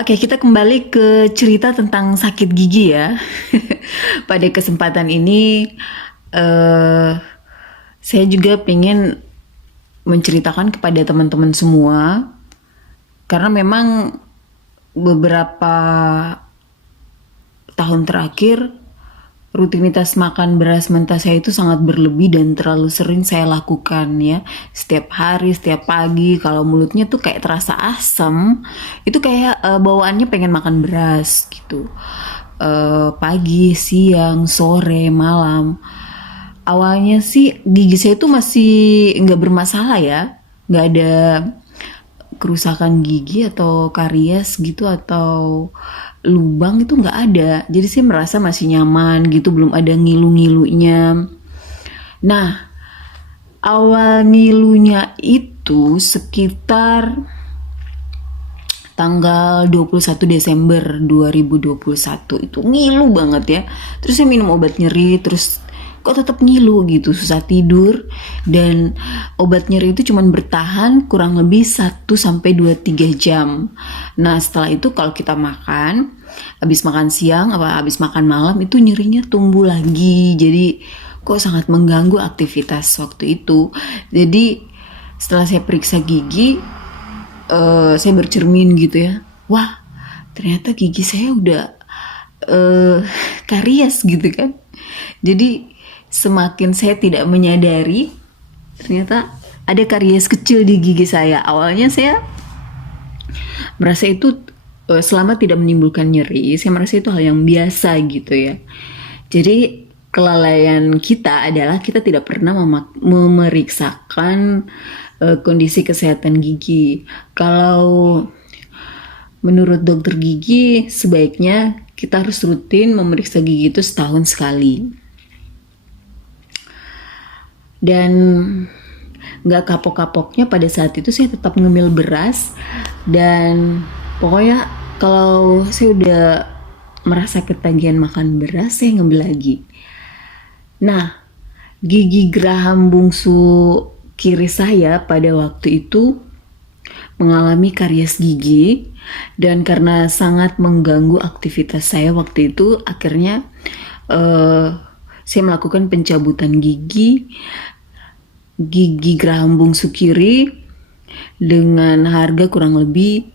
Oke, kita kembali ke cerita tentang sakit gigi ya. Pada kesempatan ini, eh, saya juga pengen menceritakan kepada teman-teman semua, karena memang beberapa tahun terakhir rutinitas makan beras mentah saya itu sangat berlebih dan terlalu sering saya lakukan ya. Setiap hari, setiap pagi, kalau mulutnya tuh kayak terasa asam, itu kayak bawaannya pengen makan beras gitu. Pagi, siang, sore, malam. Awalnya sih gigi saya tuh masih nggak bermasalah ya, nggak ada kerusakan gigi atau karies gitu atau lubang, itu nggak ada. Jadi saya merasa masih nyaman gitu, belum ada ngilu-ngilunya. Nah, awal ngilunya itu sekitar tanggal 21 Desember 2021, itu ngilu banget ya. Terus saya minum obat nyeri, terus kok tetap ngilu gitu, susah tidur, dan obat nyeri itu cuman bertahan kurang lebih 1 sampai 2 3 jam. Nah, setelah itu kalau kita makan, habis makan siang apa habis makan malam, itu nyerinya tumbuh lagi. Jadi kok sangat mengganggu aktivitas waktu itu. Jadi setelah saya periksa gigi, saya bercermin gitu ya, wah ternyata gigi saya udah karies gitu kan. Jadi semakin saya tidak menyadari, ternyata ada karies kecil di gigi saya. Awalnya saya merasa itu selama tidak menimbulkan nyeri, saya merasa itu hal yang biasa gitu ya. Jadi kelalaian kita adalah kita tidak pernah memeriksakan kondisi kesehatan gigi. Kalau menurut dokter gigi, sebaiknya kita harus rutin memeriksa gigi itu setahun sekali. Dan nggak kapok-kapoknya pada saat itu saya tetap ngemil beras, dan pokoknya kalau saya udah merasa ketagihan makan beras, saya ngemil lagi. Nah, gigi geraham bungsu kiri saya pada waktu itu mengalami karies gigi, dan karena sangat mengganggu aktivitas saya waktu itu, akhirnya saya melakukan pencabutan gigi geraham bungsu kiri dengan harga kurang lebih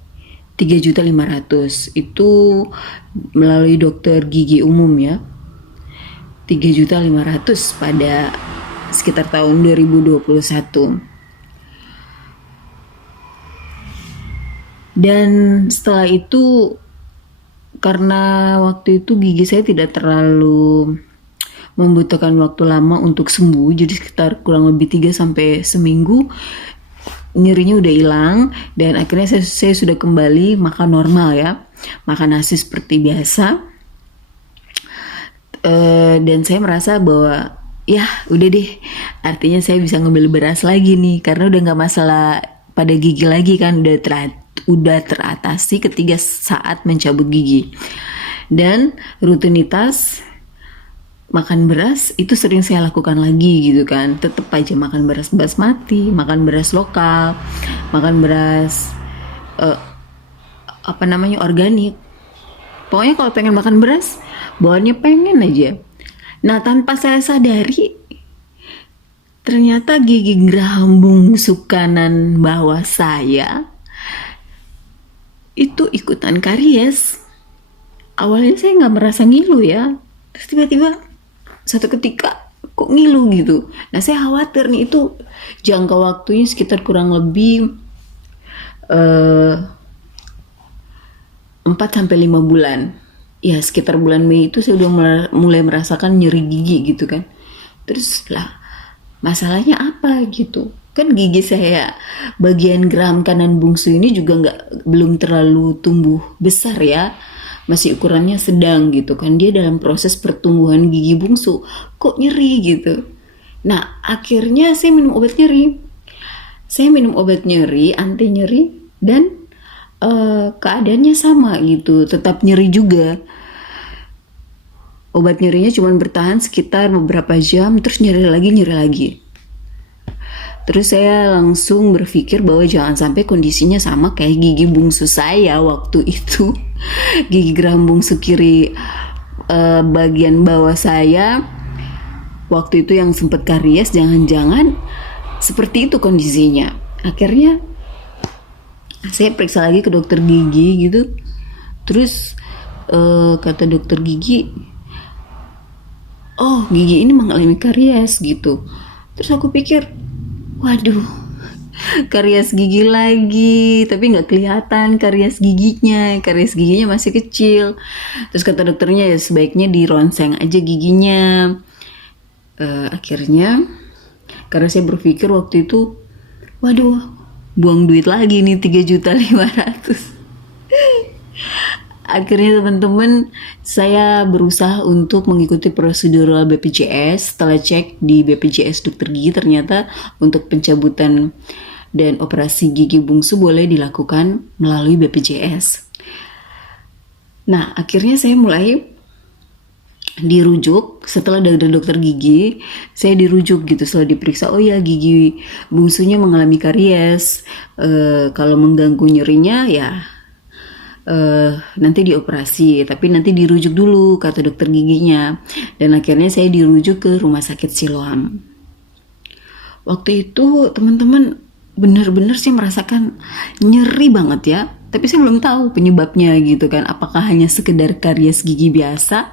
3.500.000. Itu melalui dokter gigi umum ya. 3.500.000 pada sekitar tahun 2021. Dan setelah itu, karena waktu itu gigi saya tidak terlalu membutuhkan waktu lama untuk sembuh, jadi sekitar kurang lebih 3 sampai seminggu nyerinya udah hilang, dan akhirnya saya sudah kembali makan normal ya, makan nasi seperti biasa. Dan saya merasa bahwa ya udah deh, artinya saya bisa ngambil beras lagi nih, karena udah nggak masalah pada gigi lagi kan, udah teratasi ketika saat mencabut gigi. Dan rutinitas makan beras itu sering saya lakukan lagi gitu kan. Tetap aja makan beras basmati, makan beras lokal, makan beras organik. Pokoknya kalau pengen makan beras, bawaannya pengen aja. Nah, tanpa saya sadari, ternyata gigi geraham bungsu kanan bawah saya itu ikutan karies. Awalnya saya nggak merasa ngilu ya, terus tiba-tiba satu ketika kok ngilu gitu. Nah, saya khawatir nih, itu jangka waktunya sekitar kurang lebih 4 sampai 5 bulan. Ya, sekitar bulan Mei itu saya udah mulai merasakan nyeri gigi gitu kan. Terus lah, masalahnya apa gitu. Kan gigi saya bagian geraham kanan bungsu ini juga belum terlalu tumbuh besar ya. Masih ukurannya sedang gitu kan, dia dalam proses pertumbuhan gigi bungsu. Kok nyeri gitu. Nah, akhirnya saya minum obat nyeri. Saya minum obat nyeri, anti nyeri, dan keadaannya sama gitu, tetap nyeri juga. Obat nyerinya cuma bertahan sekitar beberapa jam, terus nyeri lagi. Terus saya langsung berpikir bahwa jangan sampai kondisinya sama kayak gigi bungsu saya waktu itu. Gigi geram bungsu kiri bagian bawah saya waktu itu yang sempat karies, jangan-jangan seperti itu kondisinya. Akhirnya saya periksa lagi ke dokter gigi gitu. Terus kata dokter gigi, oh gigi ini mengalami karies gitu. Terus aku pikir, waduh, karies gigi lagi, tapi nggak kelihatan karies giginya masih kecil. Terus kata dokternya ya sebaiknya dironseng aja giginya. Akhirnya karena saya berpikir waktu itu, waduh, buang duit lagi nih 3.500.000. Akhirnya teman-teman, saya berusaha untuk mengikuti prosedur BPJS. Setelah cek di BPJS dokter gigi, ternyata untuk pencabutan dan operasi gigi bungsu boleh dilakukan melalui BPJS. Nah, akhirnya saya mulai dirujuk. Setelah dari dokter gigi, saya dirujuk gitu. Setelah diperiksa, oh ya gigi bungsunya mengalami karies. Kalau mengganggu nyerinya ya nanti dioperasi, tapi nanti dirujuk dulu kata dokter giginya. Dan akhirnya saya dirujuk ke Rumah Sakit Siloam. Waktu itu teman-teman benar-benar sih merasakan nyeri banget ya, tapi saya belum tahu penyebabnya gitu kan, apakah hanya sekedar karies gigi biasa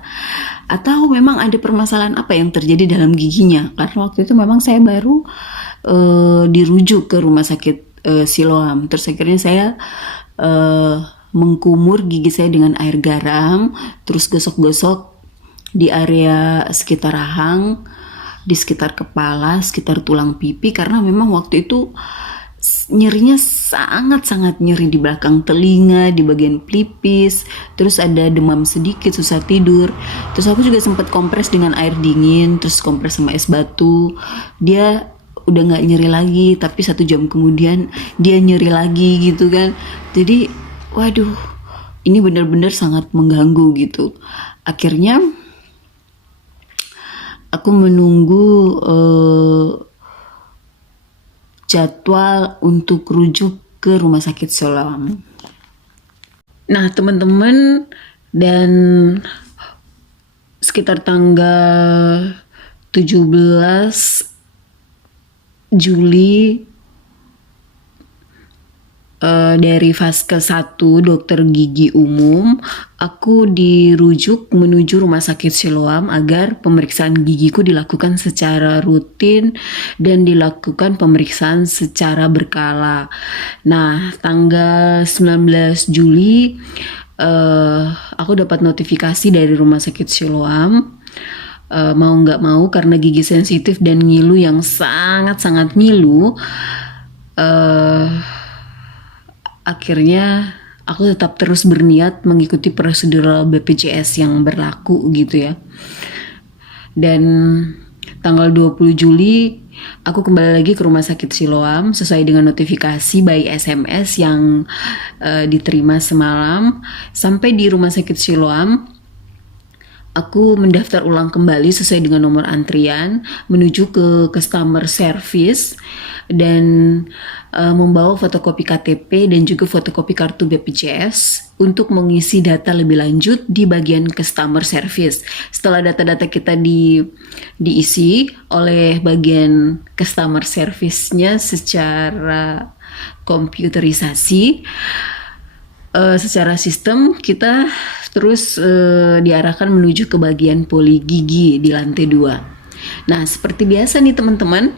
atau memang ada permasalahan apa yang terjadi dalam giginya. Karena waktu itu memang saya baru dirujuk ke Rumah Sakit Siloam. Terus akhirnya saya mengkumur gigi saya dengan air garam, terus gosok-gosok di area sekitar rahang, di sekitar kepala, sekitar tulang pipi, karena memang waktu itu nyerinya sangat-sangat nyeri di belakang telinga, di bagian pelipis, terus ada demam sedikit, susah tidur. Terus aku juga sempat kompres dengan air dingin, terus kompres sama es batu. Dia udah nggak nyeri lagi, tapi 1 jam kemudian dia nyeri lagi gitu kan. Jadi waduh, ini benar-benar sangat mengganggu gitu. Akhirnya aku menunggu jadwal untuk rujuk ke Rumah Sakit Siloam. Nah teman-teman, dan sekitar tanggal 17 Juli dari Vaskes 1 dokter gigi umum, aku dirujuk menuju Rumah Sakit Siloam agar pemeriksaan gigiku dilakukan secara rutin dan dilakukan pemeriksaan secara berkala. Nah, tanggal 19 Juli aku dapat notifikasi dari Rumah Sakit Siloam. Mau nggak mau, karena gigi sensitif dan ngilu yang sangat-sangat ngilu, akhirnya aku tetap terus berniat mengikuti prosedur BPJS yang berlaku gitu ya. Dan tanggal 20 Juli aku kembali lagi ke Rumah Sakit Siloam sesuai dengan notifikasi by SMS yang diterima semalam. Sampai di Rumah Sakit Siloam, aku mendaftar ulang kembali sesuai dengan nomor antrian menuju ke customer service dan membawa fotokopi KTP dan juga fotokopi kartu BPJS untuk mengisi data lebih lanjut di bagian customer service. Setelah data-data kita diisi oleh bagian customer service-nya secara komputerisasi, secara sistem, kita terus diarahkan menuju ke bagian poli gigi di lantai 2. Nah, seperti biasa nih teman-teman,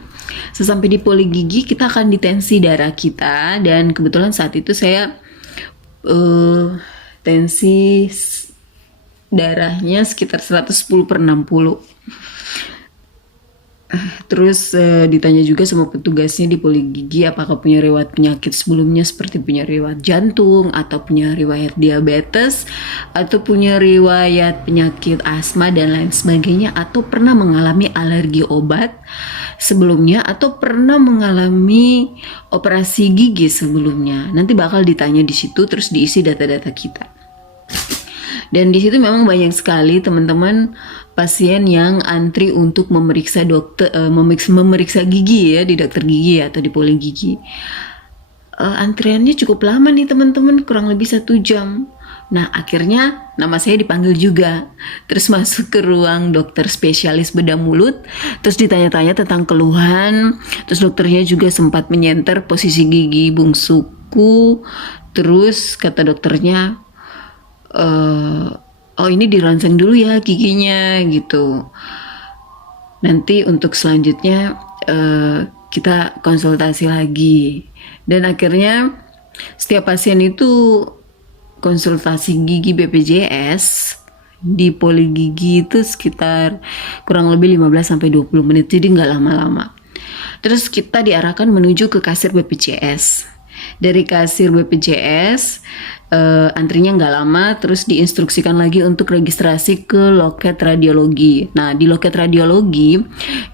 sesampai di poli gigi kita akan ditensi darah kita, dan kebetulan saat itu saya tensi darahnya sekitar 110/60. Terus ditanya juga sama petugasnya di poli gigi apakah punya riwayat penyakit sebelumnya seperti punya riwayat jantung atau punya riwayat diabetes atau punya riwayat penyakit asma dan lain sebagainya, atau pernah mengalami alergi obat sebelumnya atau pernah mengalami operasi gigi sebelumnya. Nanti bakal ditanya di situ, terus diisi data-data kita. Dan di situ memang banyak sekali teman-teman pasien yang antri untuk memeriksa memeriksa gigi ya di dokter gigi atau di poli gigi. Antriannya cukup lama nih teman-teman, kurang lebih 1 jam. Nah akhirnya nama saya dipanggil juga, terus masuk ke ruang dokter spesialis bedah mulut, terus ditanya-tanya tentang keluhan, terus dokternya juga sempat menyenter posisi gigi bungsuku, terus kata dokternya, oh ini dirangsang dulu ya giginya gitu. Nanti untuk selanjutnya kita konsultasi lagi. Dan akhirnya setiap pasien itu konsultasi gigi BPJS di poli gigi itu sekitar kurang lebih 15-20 menit, jadi nggak lama-lama. Terus kita diarahkan menuju ke kasir BPJS. Dari kasir BPJS antrinya nggak lama, terus diinstruksikan lagi untuk registrasi ke loket radiologi. Nah di loket radiologi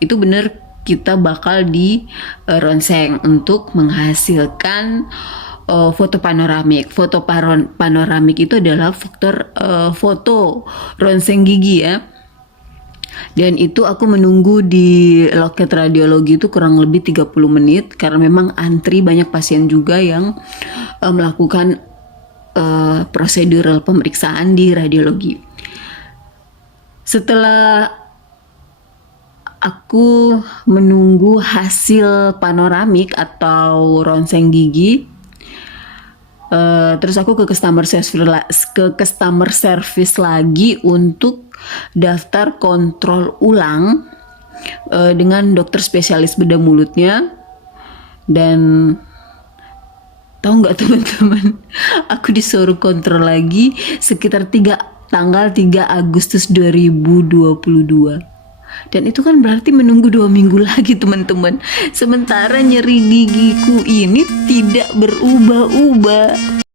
itu bener kita bakal di ronseng untuk menghasilkan foto panoramik. Foto panoramik itu adalah foto ronseng gigi ya. Dan itu aku menunggu di loket radiologi itu kurang lebih 30 menit karena memang antri banyak pasien juga yang melakukan prosedural pemeriksaan di radiologi. Setelah aku menunggu hasil panoramik atau ronseng gigi, terus aku ke customer service lagi untuk daftar kontrol ulang dengan dokter spesialis bedah mulutnya. Dan tahu nggak teman-teman, aku disuruh kontrol lagi sekitar tanggal 3 Agustus 2022. Dan itu kan berarti menunggu 2 minggu lagi teman-teman. Sementara nyeri gigiku ini tidak berubah-ubah.